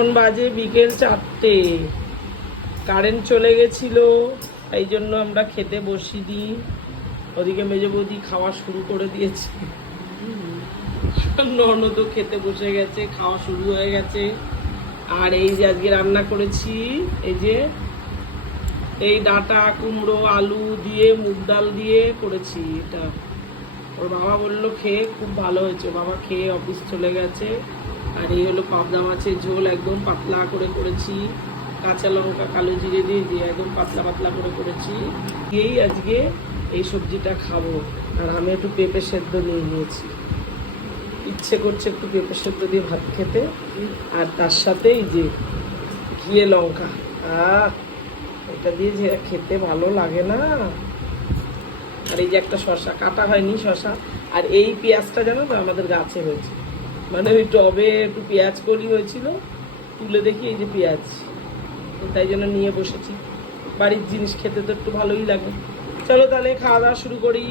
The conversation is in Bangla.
এখন বাজে বিকেল 4টে, কারেন্ট চলে গেছিল, এই জন্য আমরা খেতে বসিনি। ওদিকে মেজো বৌদি খাওয়া শুরু করে দিয়েছে, ননদও খেতে বসে গেছে, খাওয়া শুরু হয়ে গেছে। আর এই যে আজকে রান্না করেছি, এই যে এই ডাঁটা কুমড়ো আলু দিয়ে মুগ ডাল দিয়ে করেছি। এটা ওর বাবা বললো খেয়ে খুব ভালো হয়েছে, বাবা খেয়ে অফিস চলে গেছে। আর এই হলো পাবদা মাছের ঝোল, একদম পাতলা করে করেছি, কাঁচা লঙ্কা কালো জিরে দিয়ে একদম পাতলা পাতলা করে করেছি। দিয়েই আজকে এই সবজিটা খাবো। আর আমি একটু পেঁপে সেদ্ধ নিয়ে নিয়েছি, ইচ্ছে করছে একটু পেঁপে সেদ্ধ দিয়ে ভাত খেতে। আর তার সাথে এই যে ঘিয়ে লঙ্কা, এটা দিয়ে যে খেতে ভালো লাগে না। আর এই যে একটা শসা কাটা হয়নি, শসা। আর এই পেঁয়াজটা জানো তো আমাদের গাছে হয়েছে, মানে ওই টবে একটু পেঁয়াজ কলি হয়েছিল, তুলে দেখি এই যে পেঁয়াজ, তাই জন্য নিয়ে বসেছি। বাড়ির জিনিস খেতে তো একটু ভালোই লাগে। চলো তাহলে খাওয়া দাওয়া শুরু করি।